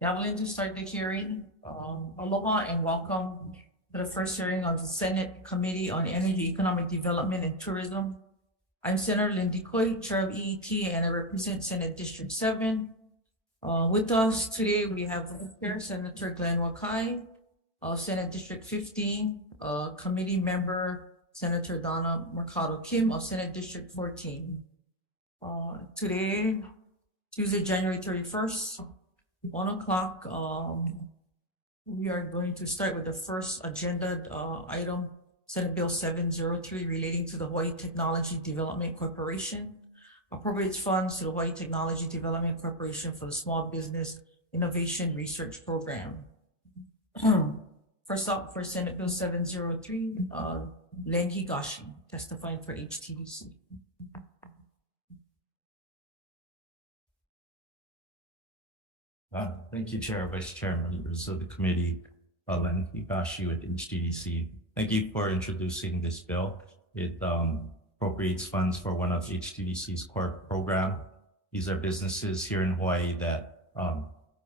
Yeah, I'm going to start the hearing. Aloha and welcome to the first hearing of the Senate Committee on Energy, Economic Development and Tourism. I'm Senator Lindy Coy, Chair of EET, and I represent Senate District 7. With us today, we have Chair Senator Glenn Wakai, Senate District 15, Committee Member Senator Donna Mercado Kim of Senate District 14. Today, Tuesday, January 31st, 1 o'clock, we are going to start with the first agenda item, Senate Bill 703, relating to the Hawai'i Technology Development Corporation. Appropriates funds to the Hawai'i Technology Development Corporation for the Small Business Innovation Research Program. First up for Senate Bill 703, Len Higashi, testifying for HTDC. Thank you, Chair, Vice Chair, members of the committee, Len Higashi with HTDC. Thank you for introducing this bill. It appropriates funds for one of HTDC's core program. These are businesses here in Hawaii that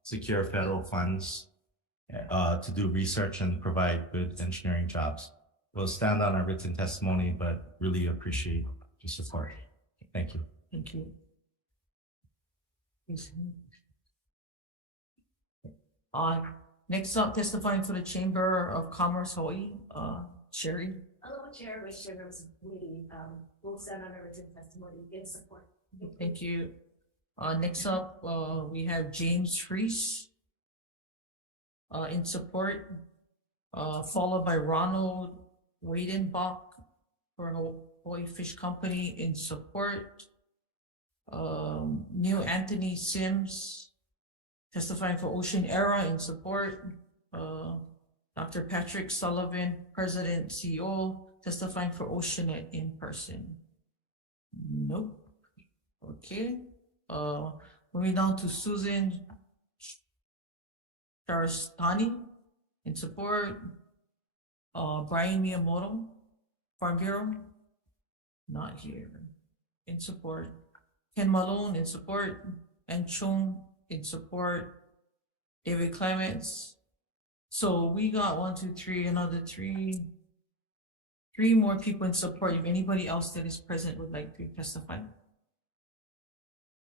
secure federal funds to do research and provide good engineering jobs. We'll stand on our written testimony, but really appreciate your support. Thank you. Thank you. Next up, testifying for the Chamber of Commerce, Hawaii, Sherry. Hello, Chair, Vice Chair, members of the committee. We'll stand on our written testimony in support. Thank you. Next up, we have James Fries in support, followed by Ronald Weidenbach for Hawaii Fish Company in support. Neil Anthony Sims testifying for Ocean Era in support. Dr. Patrick Sullivan, President CEO, testifying for Oceanet in person. Nope. Okay. Moving down to Susan Sharastani in support. Brian Miyamoto, Farm Bureau, not here. In support. Ken Malone in support. And Chung in support. David Clements. So we got 1, 2, 3, another three more people in support. If anybody else that is present would like to testify.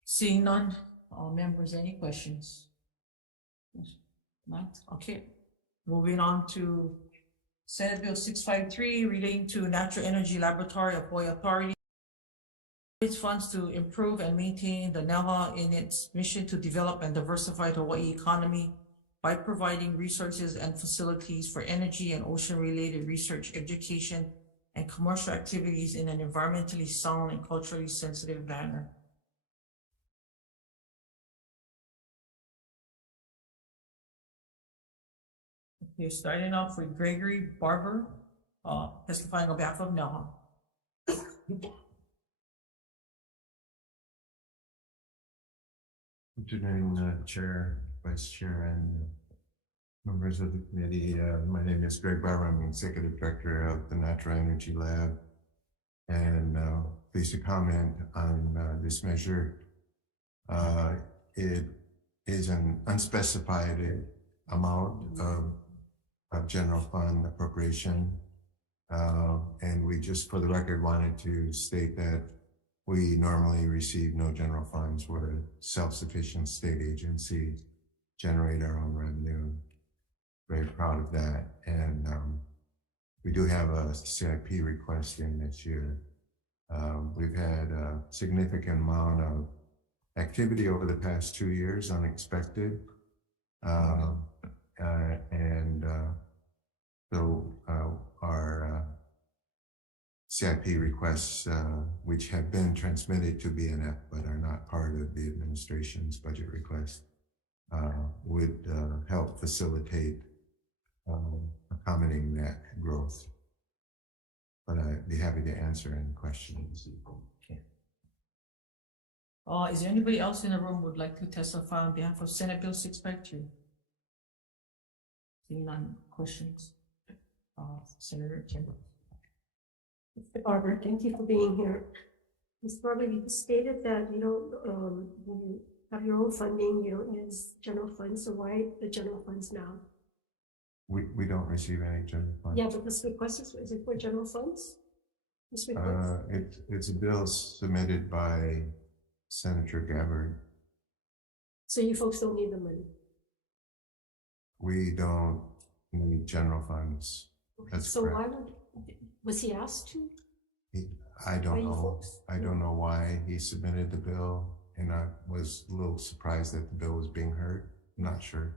Seeing none, members, any questions? Not? Okay. Moving on to Senate Bill 653 relating to Natural Energy Laboratory of Hawaii Authority. Its funds to improve and maintain the NEHA in its mission to develop and diversify the Hawaii economy by providing resources and facilities for energy and ocean-related research, education, and commercial activities in an environmentally sound and culturally sensitive manner. Okay, starting off with Gregory Barber, testifying on behalf of NEHA. Good afternoon, Chair, Vice Chair, and members of the committee. My name is Greg Barber. I'm the Executive Director of the Natural Energy Lab, and pleased to comment on this measure. It is an unspecified amount of general fund appropriation, and we just, for the record, wanted to state that we normally receive no general funds. We're a self-sufficient state agency, generate our own revenue. Very proud of that. And we do have a CIP request in this year. We've had a significant amount of activity over the past 2 years, unexpected. So our CIP requests, which have been transmitted to BNF but are not part of the administration's budget request, would help facilitate accommodating that growth. But I'd be happy to answer any questions. Okay. Is there anybody else in the room who would like to testify on behalf of Senate Bill 653? Seeing none, questions? Senator Kim. Mr. Barber, thank you for being here. Ms. Barber, you stated that you don't have your own funding, you don't use general funds, so why the general funds now? We don't receive any general funds. Yeah, but this request is it for general funds? This request? It's a bill submitted by Senator Gabbard. So you folks don't need the money? We don't need general funds. Okay, That's so correct. why would, was he asked to? I By don't you know. folks? I don't know why he submitted the bill, and I was a little surprised that the bill was being heard. I'm not sure.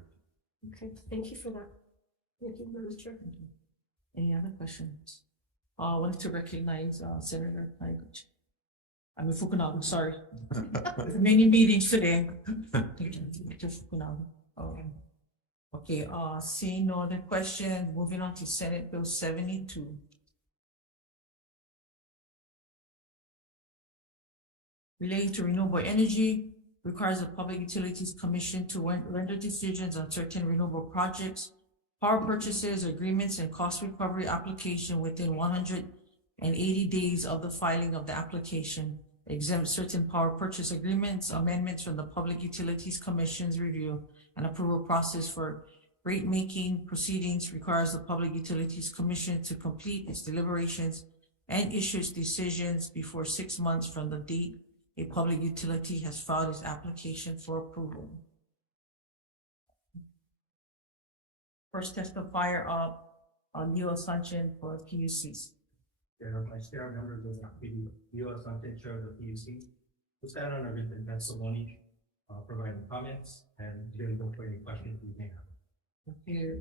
Okay, thank you for that. Thank you, Madam Chair. Any other questions? I wanted to recognize Senator Fukunaga, sorry. Many meetings today. Mr. Fukunaga. Okay, seeing no other questions, moving on to Senate Bill 72. Relating to renewable energy, requires the Public Utilities Commission to render decisions on certain renewable projects, power purchases, agreements, and cost recovery application within 180 days of the filing of the application. Exempt certain power purchase agreements, amendments from the Public Utilities Commission's review and approval process for rate-making proceedings, requires the Public Utilities Commission to complete its deliberations and issue its decisions before 6 months from the date a public utility has filed its application for approval. First testifier Leo Sanchez for PUCs. Chair, Vice Chair, members of the committee, Leo Sanchez, Chair of the PUC, to stand on a written testimony, providing comments and available for any questions we may have. Here.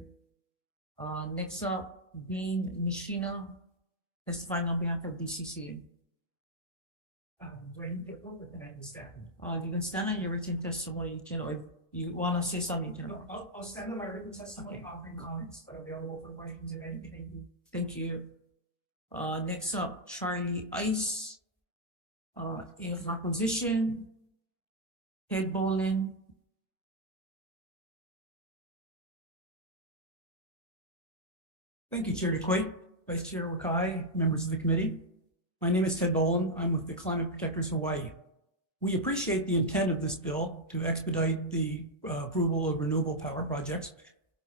Next up, Dean Mishina, testifying on behalf of DCCA. Do I need to go with that stand? You can stand on your written testimony, you can, or if you wanna say something, you can. I'll stand on my written testimony, Okay. offering comments, but available for questions if anything. Thank you. Next up, Charlie Ice, in opposition, Ted Bolin. Thank you, Chair DeQuate, Vice Chair Wakai, members of the committee. My name is Ted Boland. I'm with the Climate Protectors Hawaii. We appreciate the intent of this bill to expedite the approval of renewable power projects,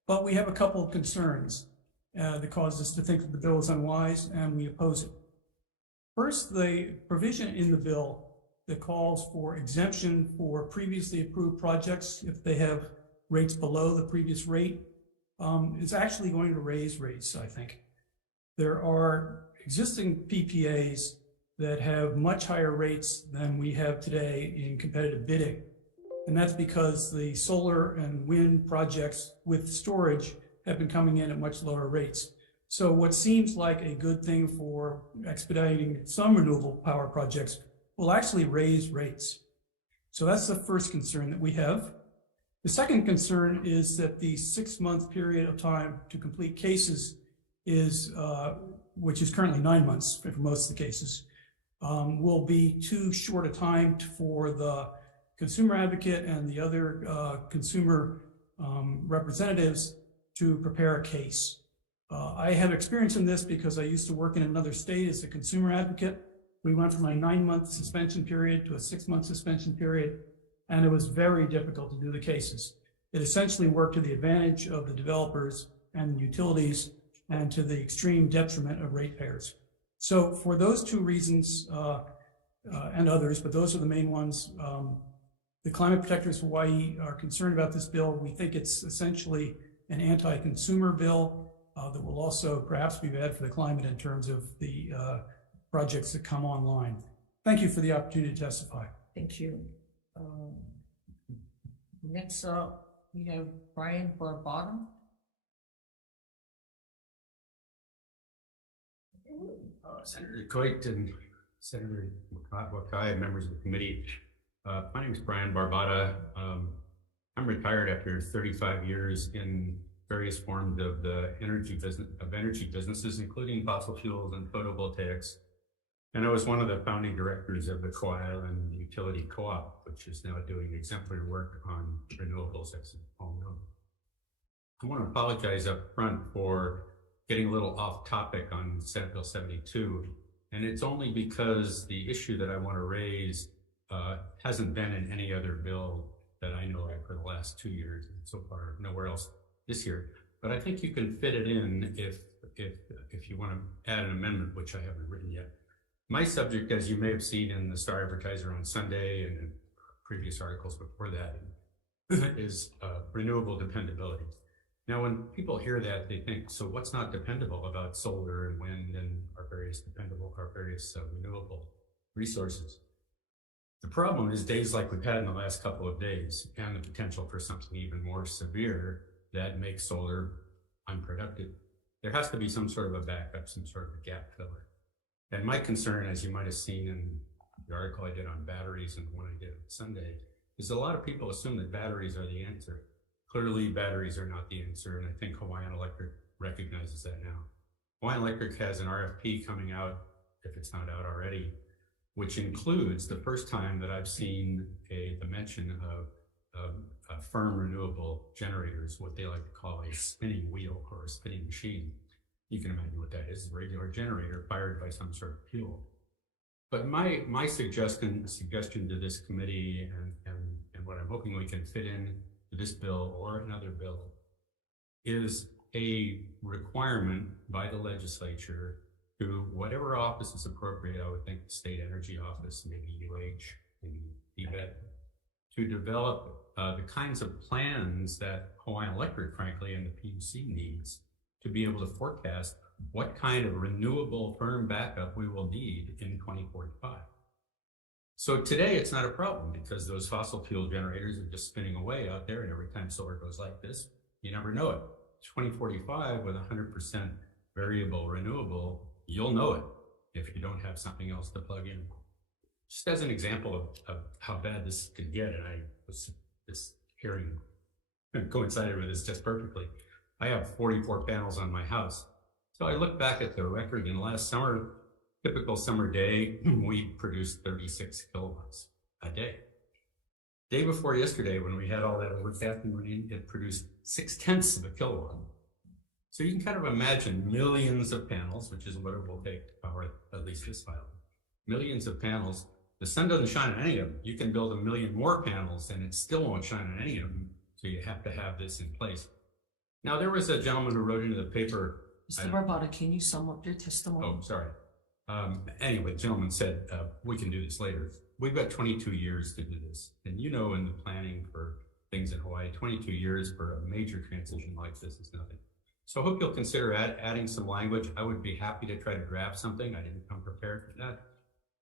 but we have a couple of concerns that cause us to think that the bill is unwise, and we oppose it. First, the provision in the bill that calls for exemption for previously approved projects if they have rates below the previous rate is actually going to raise rates, I think. There are existing PPAs that have much higher rates than we have today in competitive bidding. And that's because the solar and wind projects with storage have been coming in at much lower rates. So what seems like a good thing for expediting some renewable power projects will actually raise rates. So that's the first concern that we have. The second concern is that the 6-month period of time to complete cases is which is currently 9 months for most of the cases, will be too short a time for the consumer advocate and the other consumer representatives to prepare a case. I have experience in this because I used to work in another state as a consumer advocate. We went from a 9-month suspension period to a 6-month suspension period, and it was very difficult to do the cases. It essentially worked to the advantage of the developers and the utilities and to the extreme detriment of ratepayers. So for those two reasons and others, but those are the main ones, the Climate Protectors Hawaii are concerned about this bill. We think it's essentially an anti-consumer bill that will also perhaps be bad for the climate in terms of the projects that come online. Thank you for the opportunity to testify. Thank you. Next up, we have Brian Barbada. Senator Coit and Senator Wakai, members of the committee. My name is Brian Barbada. I'm retired after 35 years in various forms of the energy businesses, including fossil fuels and photovoltaics. And I was one of the founding directors of the Kauai Island Utility Co-op, which is now doing exemplary work on renewables, as you all know. I want to apologize up front for getting a little off topic on Senate Bill 72. And it's only because the issue that I want to raise hasn't been in any other bill that I know of for the last 2 years, and so far nowhere else this year. But I think you can fit it in if you want to add an amendment, which I haven't written yet. My subject, as you may have seen in the Star Advertiser on Sunday and in previous articles before that, is renewable dependability. Now, when people hear that, they think, so what's not dependable about solar and wind and our various renewable resources? The problem is days like we've had in the last couple of days and the potential for something even more severe that makes solar unproductive. There has to be some sort of a backup, some sort of a gap filler. And my concern, as you might have seen in the article I did on batteries and the one I did on Sunday, is that a lot of people assume that batteries are the answer. Clearly, batteries are not the answer, and I think Hawaiian Electric recognizes that now. Hawaiian Electric has an RFP coming out, if it's not out already, which includes the first time that I've seen the mention of firm renewable generators, what they like to call a spinning wheel or a spinning machine. You can imagine what that is, a regular generator fired by some sort of fuel. But my suggestion to this committee and what I'm hoping we can fit in to this bill or another bill is a requirement by the legislature to whatever office is appropriate. I would think the State Energy Office, maybe UH, maybe EET, to develop the kinds of plans that Hawaiian Electric, frankly, and the PUC needs to be able to forecast what kind of renewable firm backup we will need in 2045. So today it's not a problem because those fossil fuel generators are just spinning away out there, and every time solar goes like this, you never know it. 2045 with 100% variable renewable, you'll know it if you don't have something else to plug in. Just as an example of how bad this could get, and this hearing coincided with this just perfectly. I have 44 panels on my house. So I look back at the record in last summer, typical summer day, we produced 36 kilowatts a day. Day before yesterday, when we had all that overcasting rain, it produced 0.6 of a kilowatt. So you can kind of imagine millions of panels, which is what it will take to power at least this island. Millions of panels. The sun doesn't shine on any of them. You can build 1 million more panels and it still won't shine on any of them. So you have to have this in place. Now, there was a gentleman who wrote into the paper. Mr. Barbata, can you sum up your testimony? Oh, sorry. Anyway, the gentleman said, we can do this later. We've got 22 years to do this. And you know, in the planning for things in Hawaii, 22 years for a major transition like this is nothing. So I hope you'll consider adding some language. I would be happy to try to draft something. I didn't come prepared for that.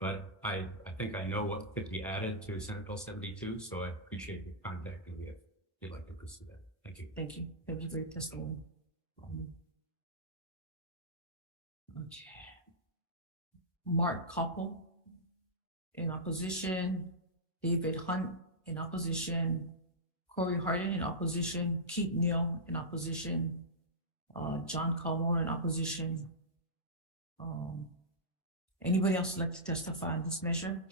But I think I know what could be added to Senate Bill 72, so I appreciate your contacting me if you'd like to pursue that. Thank you. Thank you. Thank you for your testimony. Okay. Mark Koppel in opposition, David Hunt in opposition, Corey Harden in opposition, Keith Neal in opposition, John Culmore in opposition. Anybody else like to testify on this measure?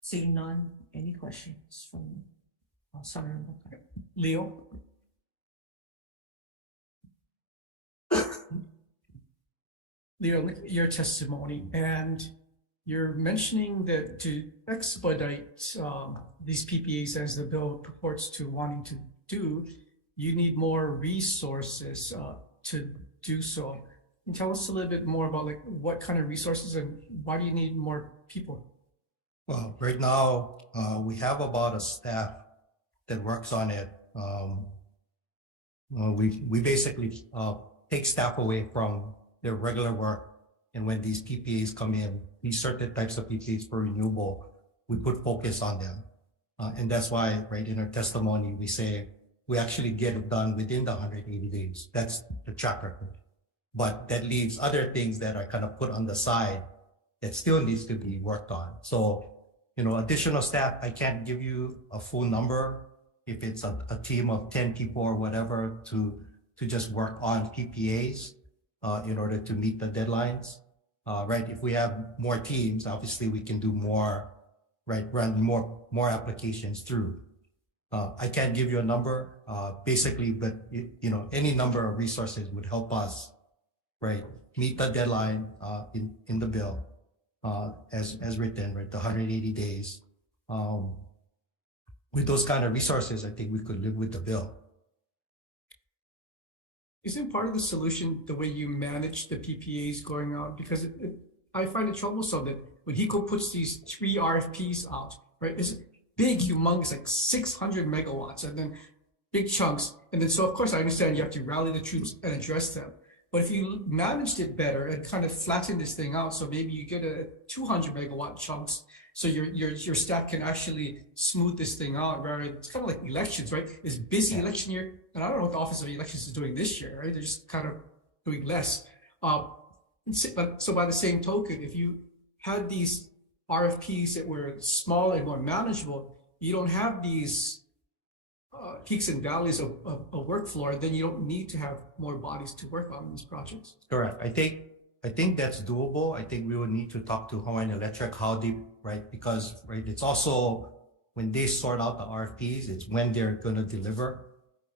Seeing none, any questions from sorry, Leo? Leo, your testimony, and you're mentioning that to expedite these PPAs as the bill purports to wanting to do, you need more resources to do so. Can you tell us a little bit more about like what kind of resources and why do you need more people? Well, right now, we have about a staff that works on it. We basically take staff away from their regular work. And when these PPAs come in, these certain types of PPAs for renewable, we put focus on them. And that's why, right, in our testimony, we say we actually get it done within the 180 days. That's the track record. But that leaves other things that are kind of put on the side that still needs to be worked on. So, you know, additional staff, I can't give you a full number if it's a team of 10 people or whatever to just work on PPAs in order to meet the deadlines. Right, if we have more teams, obviously we can do more, right, run more applications through. I can't give you a number, basically, but you know, any number of resources would help us, right, meet the deadline in the bill as written, right, the 180 days. with those kind of resources, I think we could live with the bill. Isn't part of the solution the way you manage the PPAs going out? Because I find it troublesome that when HECO puts these 3 RFPs out, right, it's big, humongous, like 600 megawatts, and then big chunks. And then, so of course, I understand you have to rally the troops and address them. But if you managed it better and kind of flatten this thing out, so maybe you get a 200 megawatt chunks, so your staff can actually smooth this thing out, rather it's kind of like elections, right? It's busy election year, and I don't know what the Office of Elections is doing this year, right? They're just kind of doing less. But so by the same token, if you had these RFPs that were smaller and more manageable, you don't have these peaks and valleys of workflow, then you don't need to have more bodies to work on these projects. Correct. I think that's doable. I think we would need to talk to Hawaiian Electric how deep, right? Because right, it's also when they sort out the RFPs, it's when they're going to deliver,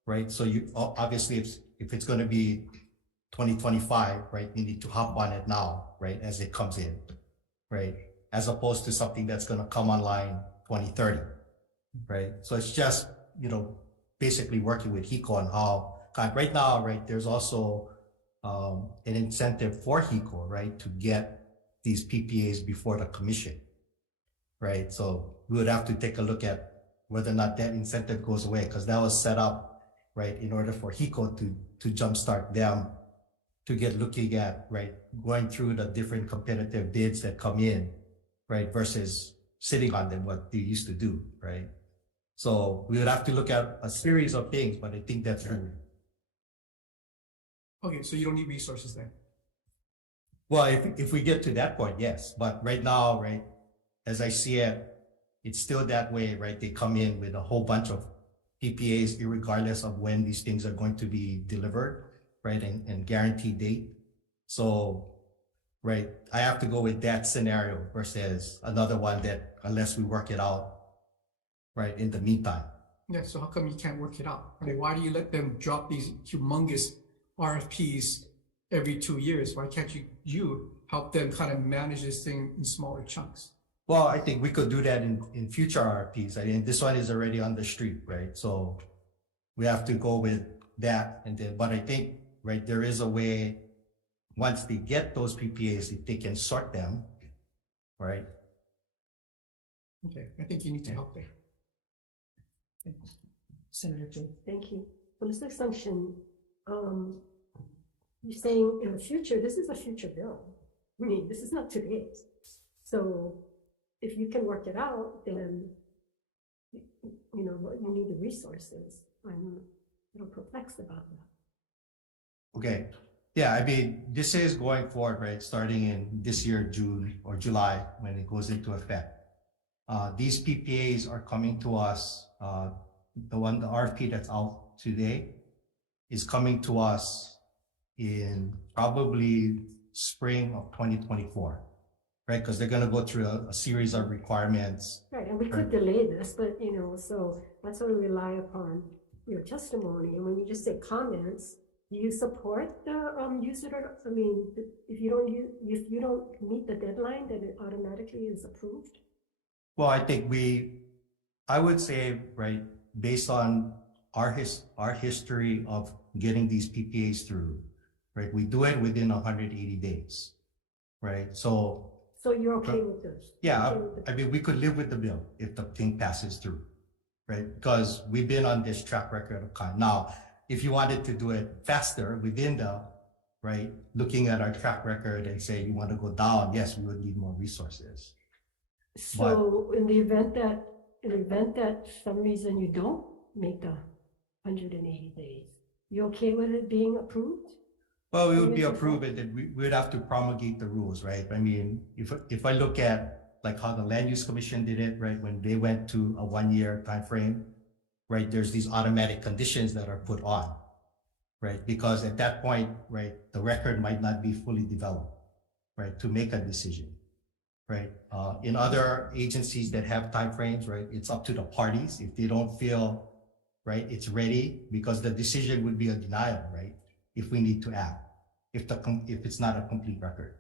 right? So you obviously if it's going to be 2025, right, you need to hop on it now, right, as it comes in, right, as opposed to something that's going to come online 2030, right? So it's just basically working with HECO on how right now, right, there's also an incentive for HECO, right, to get these PPAs before the commission, right? So we would have to take a look at whether or not that incentive goes away, because that was set up, right, in order for HECO to jumpstart them to get looking at, right, going through the different competitive bids that come in, right, versus sitting on them, what they used to do, right? So we would have to look at a series of things, but I think that's true. Okay, so you don't need resources then. Well, if we get to that point, yes. But right now, right, as I see it, it's still that way, right? They come in with a whole bunch of PPAs, regardless of when these things are going to be delivered, right, and guaranteed date. So, right, I have to go with that scenario versus another one that unless we work it out, right, in the meantime. Yeah, so how come you can't work it out? I mean, why do you let them drop these humongous RFPs every 2 years? Why can't you help them kind of manage this thing in smaller chunks? Well, I think we could do that in future RFPs. I mean, this one is already on the street, right? So we have to go with that. And then, but I think, right, there is a way, once they get those PPAs, if they can sort them, right? Okay, I think you need to help there. Senator Jay. Thank you. For this assumption, you're saying in the future, this is a future bill. I mean, this is not today's. So if you can work it out, then, you need the resources. I'm a little perplexed about that. Okay. Yeah, I mean, this is going forward, right? Starting in this year, June or July, when it goes into effect. These PPAs are coming to us. The RFP that's out today is coming to us in probably spring of 2024, right? Because they're going to go through a series of requirements. Right, and we could delay this, but so that's why we rely upon your testimony. And when you just say comments, do you support the use it? Or, I mean, if you don't meet the deadline, then it automatically is approved. Well, I think I would say, right, based on our history of getting these PPAs through, right, we do it within 180 days, right? So you're okay with this? Yeah, I mean, we could live with the bill if the thing passes through, right? Because we've been on this track record of kind. Now, if you wanted to do it faster within the, right, looking at our track record and say you want to go down, yes, we would need more resources. So in the event that some reason you don't make the 180 days, you okay with it being approved? Well, it would be approved, and we would have to promulgate the rules, right? I mean, if I look at like how the Land Use Commission did it, right, when they went to a 1-year time frame, right, there's these automatic conditions that are put on, right? Because at that point, right, the record might not be fully developed, right, to make a decision, right? In other agencies that have timeframes, right, it's up to the parties. If they don't feel, right, it's ready, because the decision would be a denial, right? If we need to act, if it's not a complete record.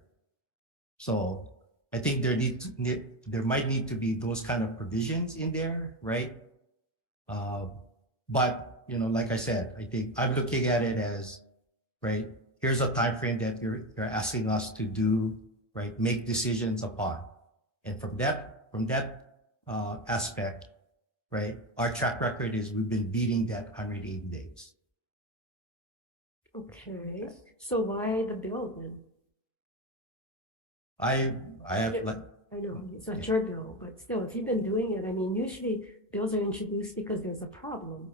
So I think there might need to be those kind of provisions in there, right? But, you know, like I said, I think I'm looking at it as, right, here's a time frame that you're asking us to do, right, make decisions upon. And from that aspect, right, our track record is we've been beating that 180 days. Okay, so why the bill then? I have, like, I know, it's not your bill, but still, if you've been doing it, I mean, usually bills are introduced because there's a problem.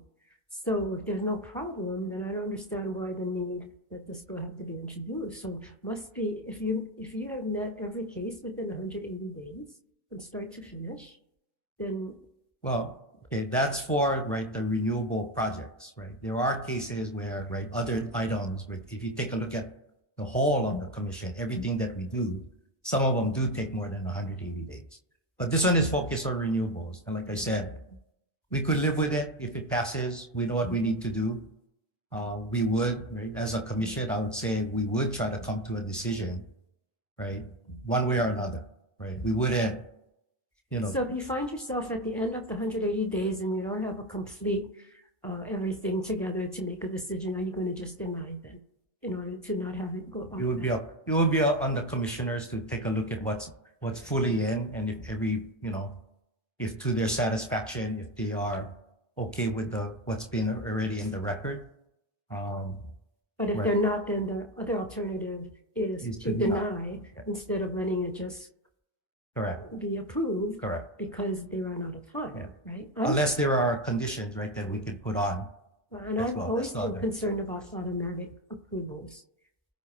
So if there's no problem, then I don't understand why the need that this bill had to be introduced. So must be, if you have met every case within 180 days from start to finish, then. well, okay, that's for, right, the renewable projects, right? There are cases where, right, other items, with, if you take a look at the whole of the commission, everything that we do, some of them do take more than 180 days. But this one is focused on renewables. And like I said, we could live with it if it passes. We know what we need to do. We would, right, as a commission, I would say we would try to come to a decision, right, one way or another, right? We wouldn't, you know. So if you find yourself at the end of the 180 days and you don't have a complete everything together to make a decision, are you going to just deny then in order to not have it go on? It would be up on the commissioners to take a look at what's fully in, and if every, you know, if to their satisfaction, if they are okay with what's been already in the record. But if right. they're not, then the other alternative is to deny instead of letting it just Correct. be approved. Correct. Because they ran out of time, right? Unless there are conditions, right, that we could put on. And I've always been concerned about automatic approvals.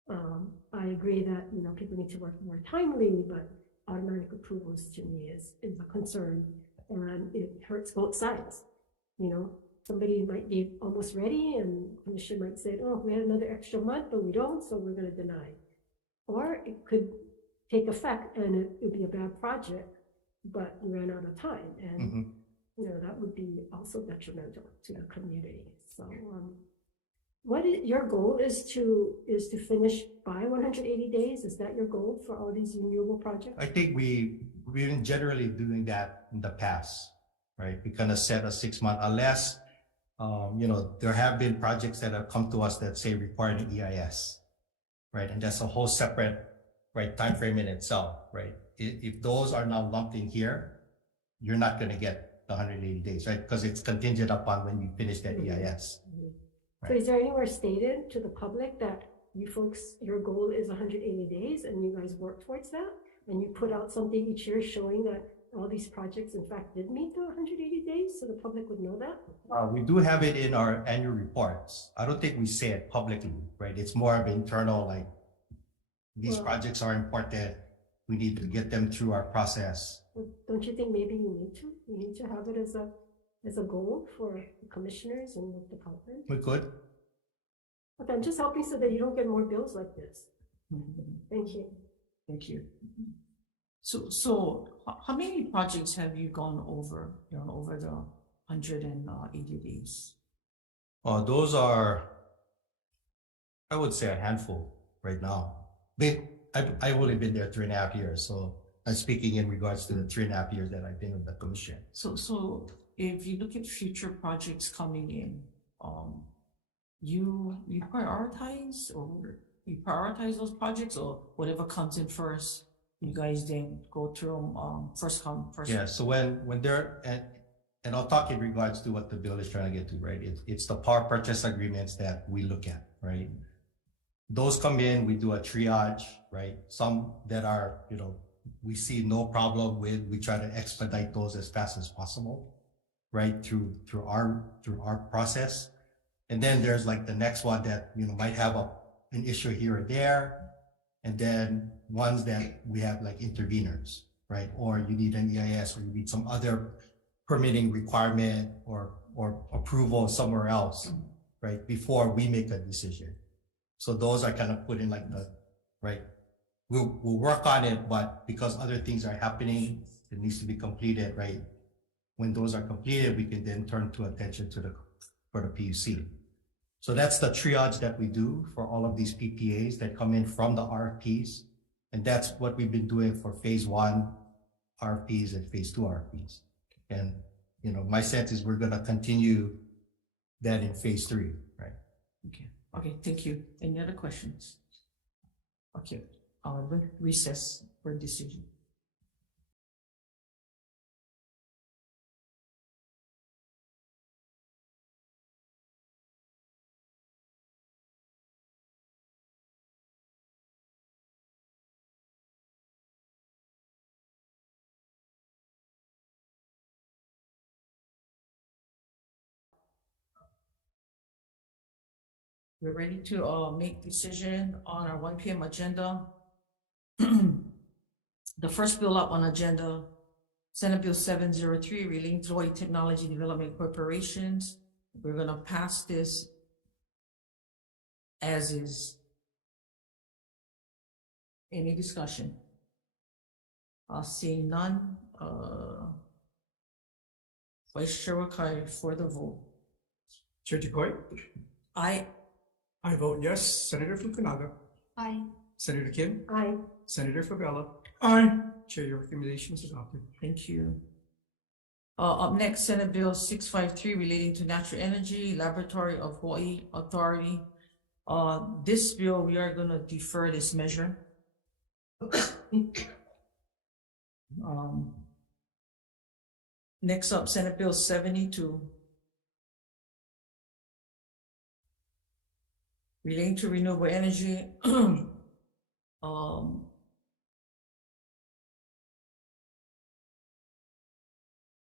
I agree that, you know, people need to work more timely, but automatic approvals to me is a concern, and it hurts both sides. You know, somebody might be almost ready and the commission might say, oh, we had another extra month, but we don't, so we're going to deny. Or it could take effect and it would be a bad project, but we ran out of time. And, you know, that would be also detrimental to the community. So, what is your goal is to finish by 180 days? Is that your goal for all these renewable projects? I think we've been generally doing that in the past, right? We kind of set a 6-month, unless, you know, there have been projects that have come to us that say require an EIS, right? And that's a whole separate, right, time frame in itself, right? If those are now lumped in here, you're not going to get the 180 days, right? Because it's contingent upon when you finish that EIS. So is there anywhere stated to the public that you folks, your goal is 180 days and you guys work towards that? And you put out something each year showing that all these projects in fact did meet the 180 days so the public would know that? We do have it in our annual reports. I don't think we say it publicly, right? It's more of internal, like, these projects are important. We need to get them through our process. Don't you think maybe you need to have it as a goal for the commissioners and the department? We could. Okay, I'm just helping so that you don't get more bills like this. Thank you. Thank you. So how many projects have you gone over, you know, over the 180 days? Those are, I would say, a handful right now. I've only been there 3.5 years, so I'm speaking in regards to the 3.5 years that I've been with the commission. So if you look at future projects coming in, you prioritize those projects, or whatever comes in first, you guys then go through first come first. Yeah. So when they're and I'll talk in regards to what the bill is trying to get to, right? It's the power purchase agreements that we look at, right? Those come in, we do a triage, right? Some that are, you know, we see no problem with, we try to expedite those as fast as possible, right? Through our process. And then there's like the next one that, you know, might have an issue here or there. And then ones that we have like interveners, right? Or you need an EIS, or you need some other permitting requirement or approval somewhere else, right? Before we make a decision. So those are kind of put in like the, right? We'll work on it, but because other things are happening, it needs to be completed, right? When those are completed, we can then turn to attention for the PUC. So that's the triage that we do for all of these PPAs that come in from the RFPs. And that's what we've been doing for phase 1 RFPs and phase 2 RFPs. And my sense is we're gonna continue that in phase 3, right? Okay, thank you. Any other questions? Okay, recess for decision. We're ready to make decision on our 1 p.m. agenda. The first bill up on agenda, Senate Bill 703 relating to Hawai'i Technology Development Corporations. We're gonna pass this as is. Any discussion? Seeing none, Vice Chair Wakai for the vote. Chair Decoy, Aye. I vote yes. Senator Fukunaga, Aye. Senator Kim, Aye. Senator Favela. Aye. Chair, your recommendation is adopted. Thank you. Up next, Senate Bill 653 relating to natural energy, Laboratory of Hawaii Authority. This bill, we are gonna defer this measure. Next up, Senate Bill 72. Relating to renewable energy.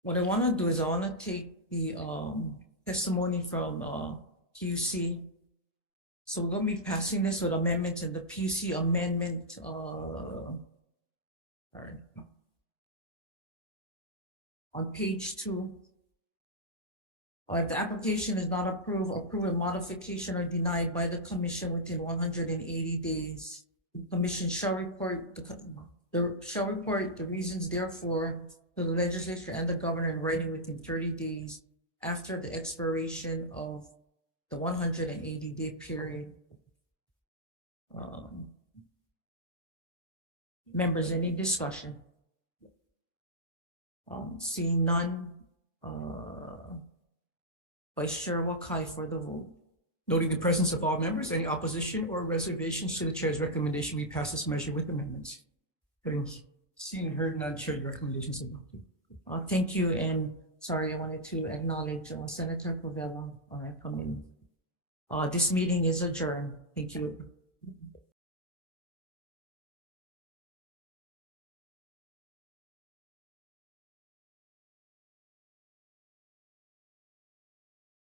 What I wanna do is I wanna take the testimony from PUC. So we're gonna be passing this with amendments, and the PUC amendment, sorry. On page 2. If the application is not approved a modification or denied by the commission within 180 days, commission shall report the reasons therefore to the legislature and the governor in writing within 30 days after the expiration of the 180-day period. Members, any discussion? Seeing none, Vice Chair Wakai for the vote. Noting the presence of all members, any opposition or reservations to the chair's recommendation, we pass this measure with amendments. Having seen and heard none, Chair, your recommendation is adopted. Thank you, and sorry, I wanted to acknowledge Senator Favela on our committee. This meeting is adjourned. Thank you.